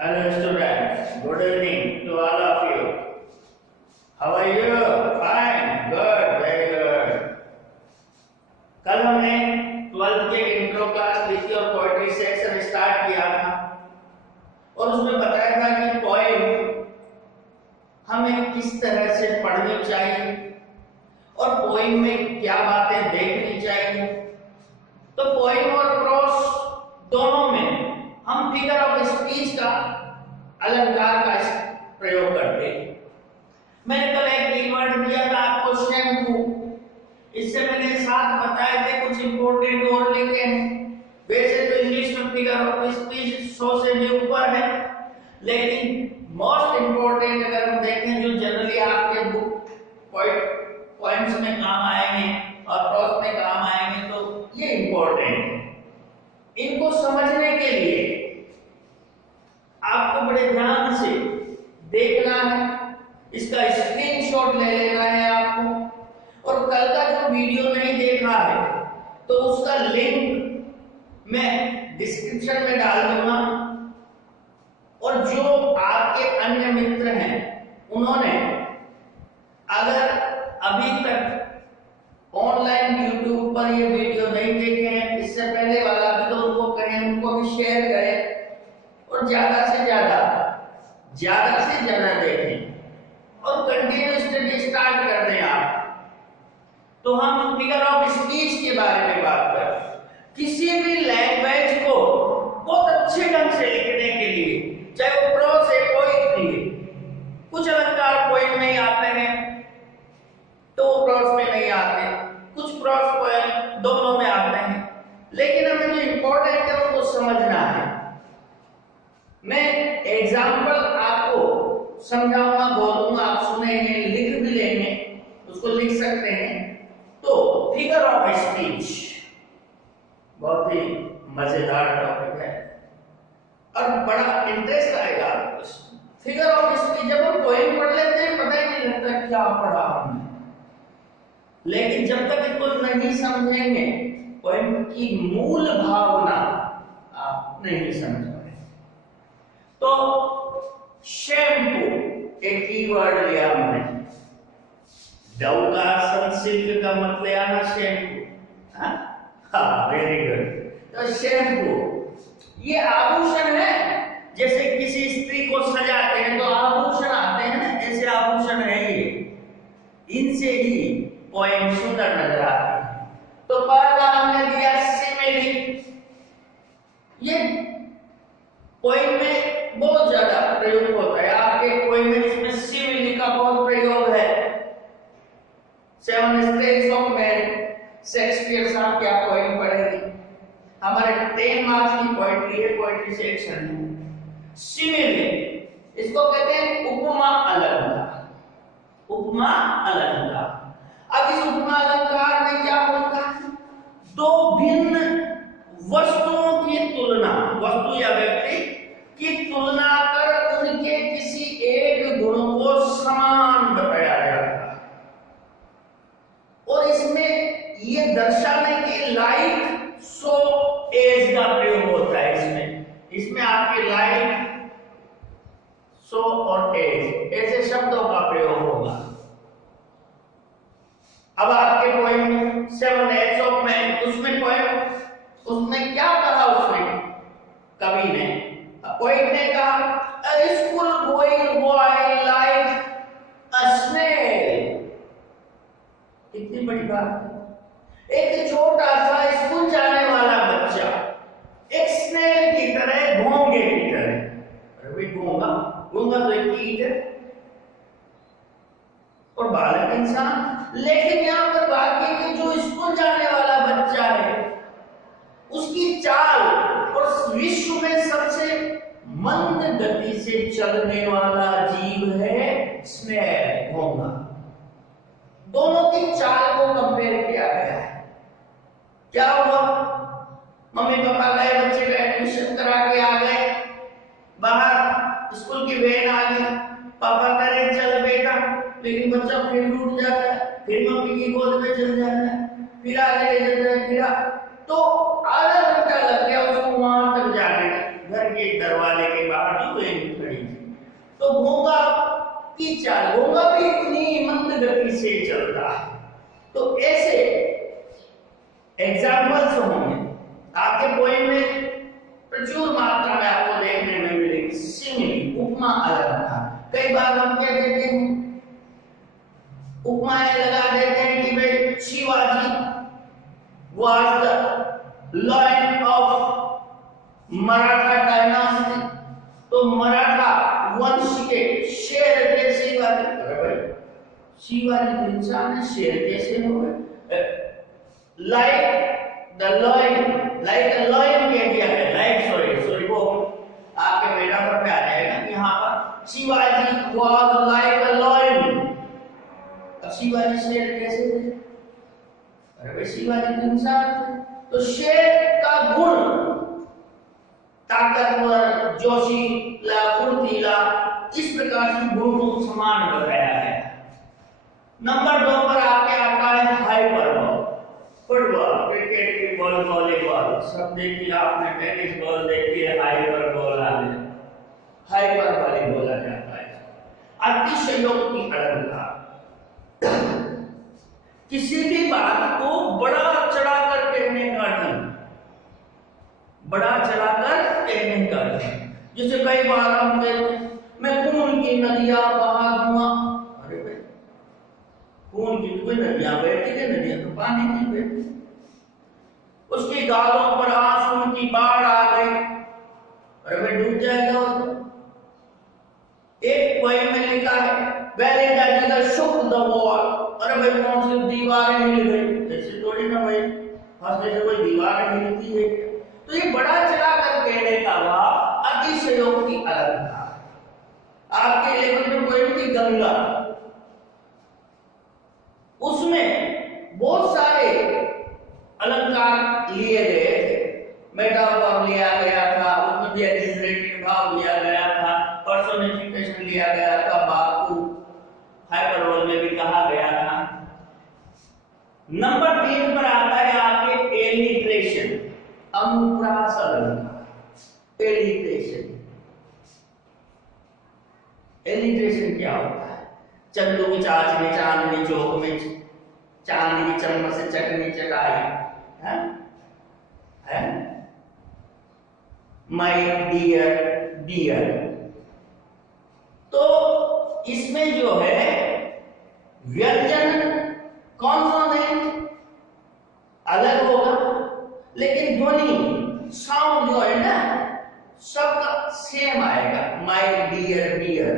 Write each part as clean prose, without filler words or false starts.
Hello students, good evening to all of you. How are you? Fine, good, very good. कल हमने 12th के intro class लिखी और poetry section start किया था और उसमें बताया था कि पोएम हमें किस तरह से पढ़नी चाहिए और पोएम में क्या बातें देखनी चाहिए। तो पोएम और प्रोस दोनों में हम फिगर ऑफ स्पीच का अलंकार का प्रयोग करते हैं। मैंने कल एक कीवर्ड दिया था आपको शैम्पू, इससे मैंने साथ बताए थे कुछ इंपॉर्टेंट और लिखे हैं। वैसे तो इंग्लिश में फिगर ऑफ स्पीच 100 से भी ऊपर है, लेकिन मोस्ट इंपॉर्टेंट अगर हम देखें जो जनरली आपके बुक पॉइंट्स में काम आएंगे और प्रोस में काम आएंगे, तो ये इंपॉर्टेंट है। इनको समझने के लिए आपको बड़े ध्यान से देखना है, इसका स्क्रीनशॉट ले लेना है आपको, और कल का जो वीडियो नहीं देखा है तो उसका लिंक मैं डिस्क्रिप्शन में डाल दूंगा। और जो आपके अन्य मित्र हैं उन्होंने अगर अभी तक ऑनलाइन यूट्यूब पर ये वीडियो नहीं देखे हैं, इससे पहले वाला भी तो उनको करें, उनको भी शेयर करें और ज्यादा से ज्यादा देखें और कंटिन्यू स्टडी स्टार्ट कर दें आप। तो हम फिगर ऑफ स्पीच के बारे में बात करें। किसी भी लैंग्वेज को बहुत अच्छे ढंग से लिखने के लिए, चाहे वो प्रोस है पोएट्री है, कुछ अलंकार पोएम में आते हैं तो प्रोस में नहीं आते, कुछ प्रोस पोएम दोनों में आते हैं, लेकिन हमें जो इंपॉर्टेंट है उसको समझना है। मैं एग्जाम्पल आपको समझाऊंगा, बोलूंगा, आप सुनेंगे, लिख भी लेंगे, उसको लिख सकते हैं। तो फिगर ऑफ स्पीच बहुत ही मजेदार टॉपिक है और बड़ा इंटरेस्ट आएगा आपको। फिगर ऑफ स्पीच जब हम पोएम पढ़ लेते हैं पता ही नहीं लगता क्या पढ़ा हमने, लेकिन जब तक इसको नहीं समझेंगे पोएम की मूल भावना आप नहीं समझ पाए। तो शैम्पू एक कीवर्ड लिया हमने, डव का सनसिल्क का मत ले आना शैम्पू। हाँ, वेरी गुड। तो शैम्पू ये आभूषण है, जैसे किसी स्त्री को सजाते हैं तो आभूषण आते हैं ना, ऐसे आभूषण है ये, इनसे ही पोएम सुंदर नजर आती है। तो पहला हमने दिया सिमिली। ये पोएम में बहुत ज्यादा प्रयोग होता है, आपके पोएम में इसमें सिमिली का बहुत प्रयोग है। 7 स्टेट्स ऑफ मैन, शेक्सपियर साहब क्या पोएम पढ़ेगी, हमारे 10 मार्क्स की पोएट्री है, पोएट्री सेक्शन है। सिमिली इसको कहते हैं उपमा अलंकार। उपमा अलंकार। अब इस उपमा अलंकार में क्या होता है, दो भिन्न वस्तुओं की तुलना, वस्तु या व्यक्ति की तुलना कर उनके किसी एक गुण को समान बताया जाता है। और इसमें ये दर्शाने के लाइक सो एज का प्रयोग होता है। इसमें आपके लाइक सो और एज ऐसे शब्दों का प्रयोग होगा। अब आपके पोएम 7 Acts of Man, उसमें क्या कहा, उसमें कवि ने, पोएट ने कहा, a school going boy like a snail। कितनी बड़ी बात है, एक छोटा सा स्कूल जाने वाला बच्चा एक स्नेल की तरह, घोंगे की तरह। अरे घोंगा तो एक कीट है और बालक इंसान, लेकिन यहाँ पर बात है कि जो स्कूल जाने वाला बच्चा है उसकी चाल और विश्व में सबसे मंद गति से चलने वाला जीव है स्नेल, घोंगा। दोनों की चाल को कंपेयर किया गया है। क्या हुआ, मम्मी पापा गए, बच्चे का एडमिशन करा के आ गए, बाहर स्कूल की वैन आ गई, पापा कह रहे चल बेटा, लेकिन बच्चा फिर रूठ जाता है, फिर मम्मी की गोद में चल जाता है, फिर आगे ले जाता है, फिर तो आधा घंटा लग गया उसको वहां तक जाने में। घर के दरवाजे के बाहर जो ट्रेन खड़ी थी, तो घोंगा की चाल, घोंगा भी इतनी मंद गति से चलता है। तो ऐसे एग्जाम्पल्स होंगे आपके पोएम में, प्रचुर मात्रा में आपको देखने में मिलेगी। सिमिली, उपमा अलंकार। कई बार हम क्या कहते हैं, उपमाएं लगा देते हैं कि भाई Shivaji was the lion of Maratha dynasty, तो मराठा वंश के शेर थे शिवाजी। अरे शिवाजी तो इंसान है, शेर कैसे हो गए? Like the lion, like a lion कह दिया है, लाइक सॉरी वो आपके मेटाफर पे आ जाएगा कि यहाँ पर Shivaji was like a lion। अब शिवाजी शेर कैसे थे? अरे भाई शिवाजी तो इंसान थे, तो शेर का गुण ताकतवर, जोशीला, फुर्तीला, इस प्रकार से गुण को समान बताया है। नंबर 2 पर आपके आता है हाइपरबोल। फुटबॉल, क्रिकेट की बॉल, वॉलीबॉल सब देखिए आपने, टेनिस बॉल देखिए, हाइपरबोल आ गया, हाइपरबोलिक बोला जाता है। अतिशयोक्ति अलंकार, किसी भी बात को बड़ा चढ़ाकर कहने का ढंग, बड़ा चढ़ाकर कहने का ढंग। जैसे कई बार हम कहते हैं मैं खून की नदियां बहा दूंगा। अरे भाई खून की कोई नदियां बहती है? नदियां तो पानी की बहती। उसकी गालों पर आंसुओं की बाढ़ आ गई, अरे भाई डूब जाएगा वो तो। एक पोएम में लिखा है वैलेंटाइन का शुक द वॉल। अरे भाई कौन सी दीवारें मिल गई? ऐसे थोड़ी ना भाई, हंसने से कोई दीवारें मिलती है? तो ये बड़ा चढ़ाकर कहने का भाव अतिशयोक्ति अलंकार। आपके लेखन में पोएम थी गंगा, उसमें बहुत सारे अलंकार लिए गए थे, मेटाफर लिया गया था, उसमें भी एग्जैजरेटेड भाव लिया गया था, पर्सोनिफिकेशन लिया गया था, बापू हाइपरबोल में भी कहा गया था। नंबर 3 पर आता है आपके एलिट्रेशन, अनुप्रास अलंकार। एलिट्रेशन, एलिट्रेशन क्या होता है? चंदू की चाच में, चांदनी चौक में, चांदी की चम्मच से चटनी चटाई है, माय डियर डियर। तो इसमें जो है व्यंजन कॉन्सोनेंट अलग होगा, लेकिन ध्वनि साउंड जो है ना सबका सेम आएगा। My dear dear,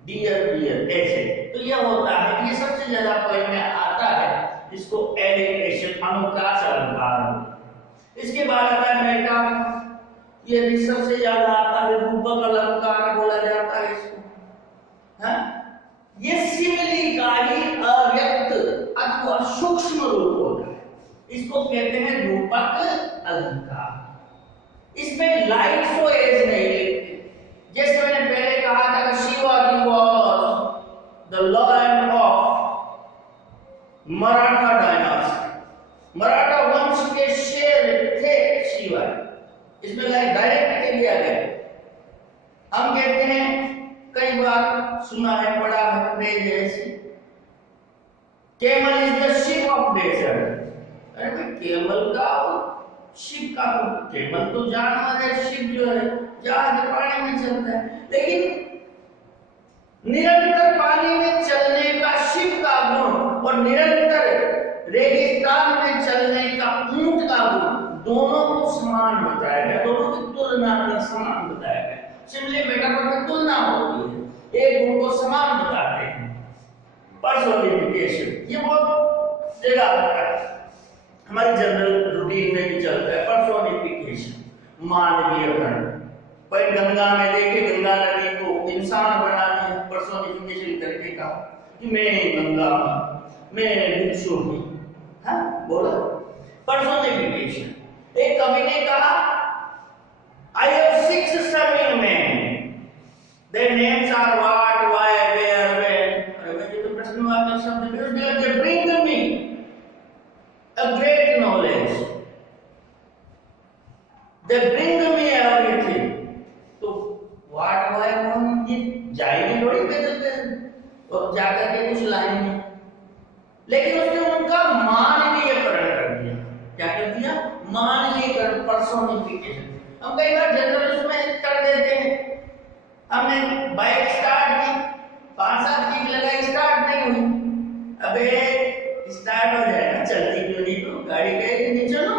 dear dear, ऐसे। तो यह होता है, ये सबसे ज्यादा पोएम में आता है, इसको एलिट्रेशन, अनुप्रास अलंकार। इसके बाद आता है मेटाफर, ये भी सबसे ज्यादा आता है, रूपक अलंकार बोला जाता है इसको। ये सिमिली का ही अव्यक्त अथवा सूक्ष्म रूप होता है, इसको कहते हैं रूपक अलंकार। इसमें लाइक सो एज नहीं लिखते, जैसे मैंने पहले कहा था कि Shivaji was the lion of Maratha dynasty, Maratha वंश के शेर थे शिवाजी। इसमें लाइक डायरेक्ट कह दिया गया। हम कहते हैं, कई बार सुना है, पढ़ा है फ्रेज ऐसी, camel is the ship of desert. अरे भाई केमल का शिप का, केमल तो जानवर है, शिप जो है जहाज पानी में चलता है, लेकिन निरंतर पानी में चलने का शिप का गुण और निरंतर रेगिस्तान में चलने का ऊंट का गुण, दोनों को समान बताया गया, दोनों की तुलना में समान बताया गया। सिमिली मेटाफर में तुलना होती है, एक गुण को समान बताते हैं। पर्सोनिफिकेशन, ये बहुत जगह आता है, हमारी जनरल रूटीन में भी चलता है। पर्सोनिफिकेशन, मानवीयकरण। पर गंगा में देखे, गंगा नदी को इंसान बना दिया, पर्सोनिफिकेशन करके कहा कि मैं गंगा, मैं भिक्षु हूं, हाँ बोला पर्सोनिफिकेशन। एक कवि ने कहा I have 6 serving men, their names are what, why, where, when। अरे भाई तो प्रश्नवाचक शब्द, because they bring me a great knowledge, they bring me a modification. हम कई बार जनरल उसमें कर देते हैं, हमने बाइक स्टार्ट की, 5-7 किक लगाई, स्टार्ट नहीं हुई। अबे स्टार्ट हो जाएगा, चलती क्यों नहीं, तो गाड़ी कहेगी नहीं चलो।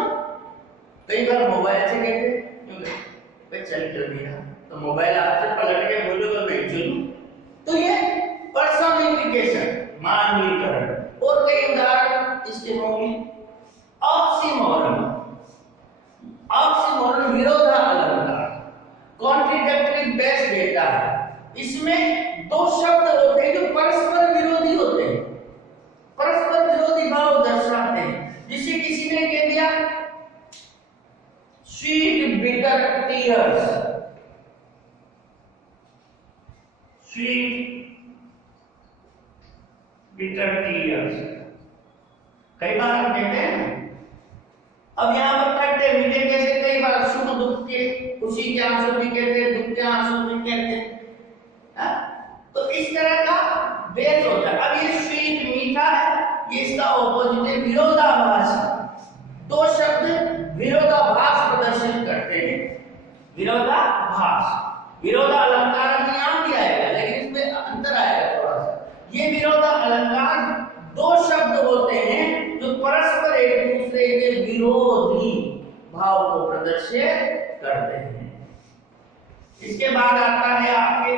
कई बार मोबाइल से कहते क्यों चल क्यों नहीं रहा, तो मोबाइल आपसे पलट के बोलोगे मैं चलूं। तो ये पर्सोनिफिकेशन, मानवीकरण। और कई उदाहरण इसके होंगे। ऑक्सीमोरन, ऑक्सीमोरन विरोधालंकार, कॉन्ट्रडिक्टरी बेस देता है। इसमें दो शब्द होते हैं जो परस्पर विरोधी होते हैं, परस्पर विरोधी भाव दर्शाते हैं। जिसे किसी ने कह दिया sweet bitter tears, sweet bitter tears, कई बार हम कहते हैं। अब यहाँ पर खट्टे मीठे कैसे, कई बार सुख दुख के खुशी के आंसू भी कहते हैं, दुख के आंसू भी कहते हैं। तो इस तरह का भेद होता है। अब ये स्वीट मीठा है, ये इसका ऑपोजिट है विरोधाभास। दो शब्द विरोधाभास प्रदर्शित करते हैं, विरोधाभास। विरोधालंकार में नाम भी आएगा, लेकिन इसमें अंतर आएगा थोड़ा सा। ये विरोधालंकार दो शब्द होते हैं जो परस्पर एक दूसरे के विरोधी भाव को प्रदर्शित करते हैं। इसके बाद आता है आपके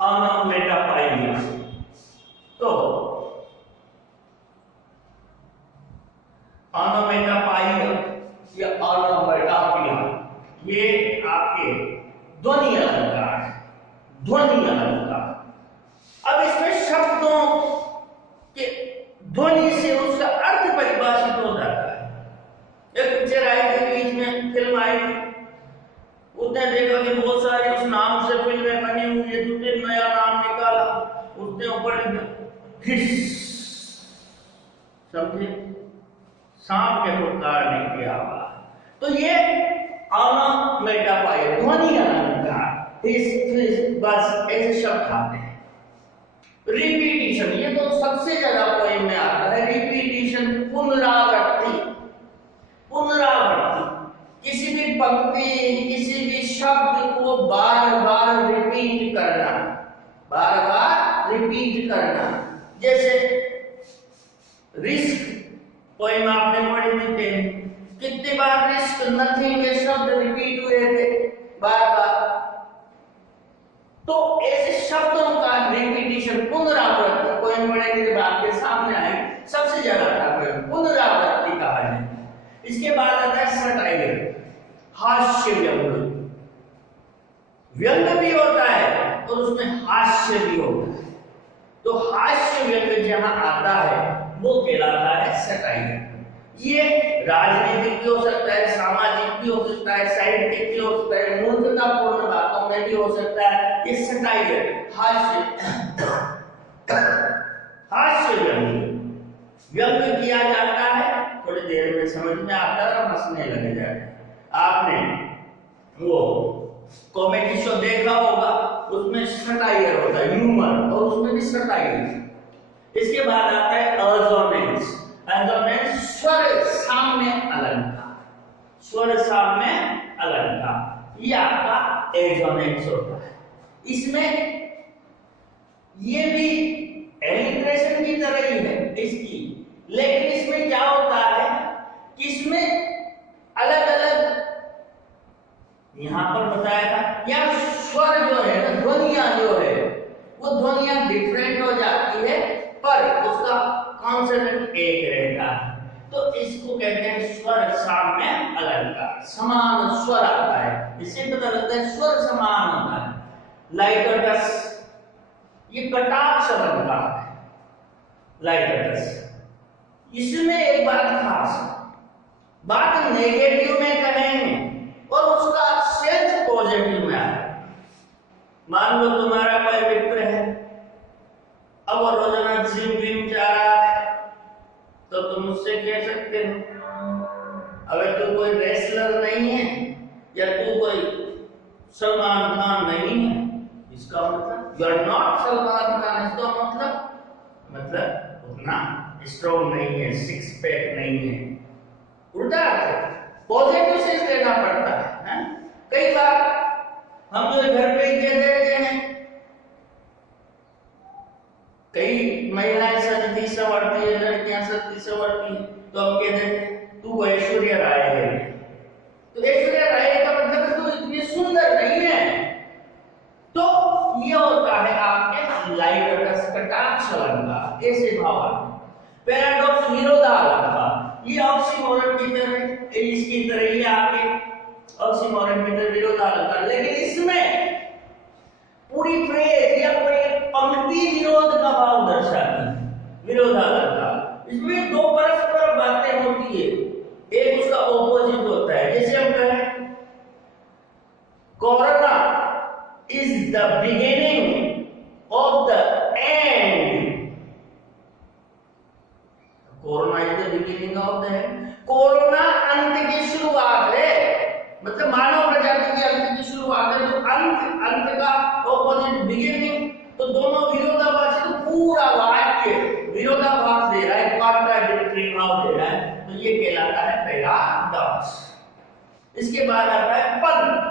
ऑनोमेटोपोइया। तो ऑनोमेटोपोइया या ऑनोमेटोपोइया ये आपके ध्वनि अलंकार, ध्वनि अलंकार। अब इसमें शब्दों के ध्वनि से उसका अर्थ परिभाषित हो जाता है। एक पिक्चर आई थी, बीच में फिल्म आई थी, उसने देखा कि बहुत सारी उस नाम से फिल्में बनी हुई है, दूसरे नया नाम निकाला, उसने ऊपर हिस, समझे, सांप के पुकारने की आवाज। तो ये ऑनोमेटोपोइया, ध्वनि अलंकार, बस ऐसे शब्द आते हैं। रिपीटिशन, ये तो सबसे ज्यादा पोएम में आता है। रिपीटिशन, पुनरावृत्ति, पुनरावृत्ति, किसी भी पंक्ति, किसी भी शब्द को बार बार रिपीट करना, बार बार रिपीट करना। जैसे रिस्क पोएम आपने पढ़ी थी, कितनी बार रिस्क, नथिंग के शब्द रिपीट हुए थे बार बार। तो ऐसे शब्दों का रिपीटिशन, पुनरावृत्ति, पोएम पढ़ेंगे जब आपके सामने आए, सबसे ज्यादा था पुनरावृत्ति कहा जाए। इसके बाद आता है सटायर, हास्य व्यंग। व्यंग भी होता है और उसमें हास्य भी होता है। तो हास्य व्यंग जहां आता है वो कहलाता है सटायर। ये राजनीतिक भी हो सकता है, सामाजिक भी हो सकता है, साहित्यिक भी हो सकता है, मूर्खतापूर्ण बातों में भी हो सकता है। ये सटायर, हास्य, हास्य व्यंग किया जाता है। थोड़ी देर में समझ में आता है और हंसने लगे जाए। आपने वो कॉमेडी शो देखा होगा, उसमें सटायर होता है, ह्यूमर, और उसमें भी सटायर। इसके बाद आता है अजोनेंस। अजोनेंस स्वर साम्य अलंकार, स्वर साम्य अलंकार, ये आपका एजोनेंस होता है। इसमें ये भी एलिट्रेशन की तरह ही है इसकी, लेकिन इसमें क्या होता है कि इसमें अलग अलग, यहां पर बताया था, या स्वर जो है ना, ध्वनियां जो है वो ध्वनियां डिफरेंट हो जाती है, पर उसका कॉन्सोनेंट एक रहता है। तो इसको कहते हैं स्वर साम्य अलंकार। समान स्वर आता है, इससे पता लगता है स्वर समान होता है। लाइटस, ये कटाक्ष अलंकार है, लाइटस। इसमें एक बात खास, बात नेगेटिव में कहेंगे और उसका सेंस पॉजिटिव में आए। मान लो तुम्हारा कोई मित्र है, अब वो रोजाना जिम विम जा रहा है, तो तुम उससे कह सकते हो, अगर तू कोई रेसलर नहीं है या तू कोई सलमान खान नहीं है, इसका मतलब you are not Salman Khan. इसका मतलब उतना स्ट्रॉन्ग नहीं है, सिक्स पैक नहीं है, उल्टा अर्थ, पॉजिटिव सेंस लेना पड़ता है। कई बार हम जो घर पे कह देते हैं, कई महिलाएं सजती संवरती है, लड़कियां सजती संवरती है, तो हम कहते हैं तू ऐश्वर्या राय है। तो ऐश्वर्या राय का मतलब तू इतनी सुंदर नहीं है। तो ये होता है आपके लाइट कटाक्ष अलंकार, ऐसे भाव आते। पैराडॉक्स विरोधालंकार, ये ऑक्सीमोरन की तरह, इसकी तरह ही आपके ऑक्सीमोरन की तरह विरोधालंकार, लेकिन इसमें पूरी फ्रेज या कोई पंक्ति विरोध का भाव दर्शाती है। विरोधालंकार इसमें दो परस्पर बातें होती है, एक उसका ऑपोजिट होता है। जैसे हम कहें corona is the beginning of the end, corona is the beginning of the end, corona अंत की शुरुआत है, मतलब मानव प्रजाति के अंत की शुरुआत है। तो अंत का ऑपोजिट बिगिनिंग, तो दोनों विरोधाभासी, तो पूरा वाक्य विरोधाभास दे रहा है, कॉन्ट्राडिक्टरी भाव दे रहा है, तो ये कहलाता है पैराडॉक्स। इसके बाद आता है पद,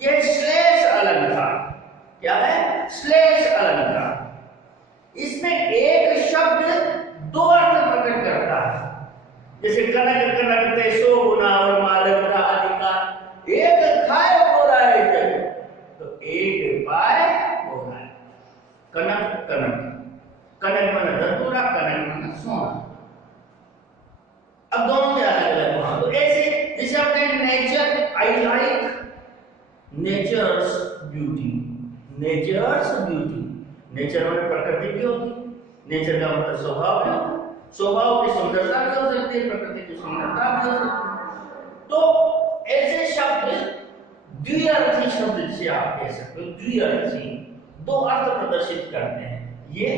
यह श्लेष अलंकार। क्या है? श्लेष अलंकार। इसमें एक शब्द दो अर्थ प्रकट करता है, जैसे कनक कनक ते शोभुना और मालवता अधिकार, एक खाए हो रहा है जग, तो एक पाए हो रहा है। कनक कनक, कनक मन धतूरा, कनक मन सोना। अब दोनों में अलग अलग भाव। तो ऐसे जैसे अपने nature, I like nature's beauty, nature's beauty, nature में प्रकृति भी होती, नेचर का मतलब स्वभाव है, स्वभाव की सुंदरता भी हो सकती है, प्रकृति की सुंदरता भी हो सकती है। तो ऐसे शब्द द्विअर्थी शब्द से आप कह सकते हो, द्विअर्थी, दो अर्थ प्रदर्शित करते हैं, ये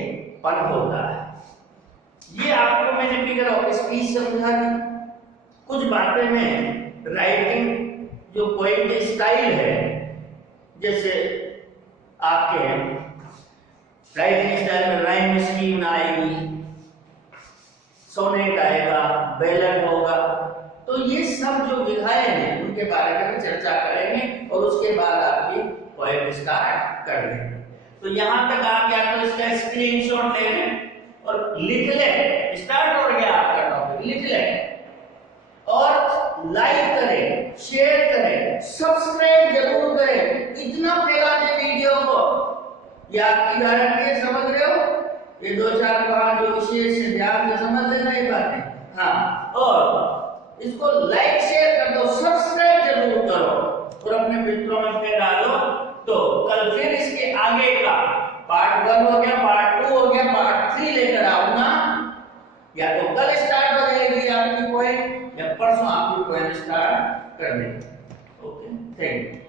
पद होता है। ये आपको मैंने फिगर ऑफ स्पीच समझा दी। कुछ बातें में राइटिंग जो पोएम स्टाइल है, जैसे आपके राइटिंग स्टाइल में राइम स्कीम आएगी, सोनेट आएगा, बैलेट होगा, तो ये सब जो विधाएं हैं उनके बारे में चर्चा करेंगे और उसके बाद आपकी पोएम स्टार्ट कर देंगे। तो यहाँ तक आप या तो इसका स्क्रीनशॉट ले लें और लिख लें, स्टार्ट हो गया आपका टॉपिक, लिख लें और लाइक करें, शेयर करें, सब्सक्राइब जरूर करें, इतना फैला दें वीडियो को। ये आपकी गारंटी है, समझ रहे हो? ये 2-4-5 जो विशेष से ध्यान से समझ लेना ये बातें। हाँ, और इसको लाइक शेयर कर दो, सब्सक्राइब जरूर करो और अपने मित्रों में फिर डालो। तो कल फिर इसके आगे का पार्ट 1 हो गया, पार्ट 2 हो गया, पार्ट 3 लेकर आऊंगा। या तो कल स्टार्ट हो जाएगी आपकी पोएम या परसों आपकी पोएम स्टार्ट कर देंगे। Okay, thank you.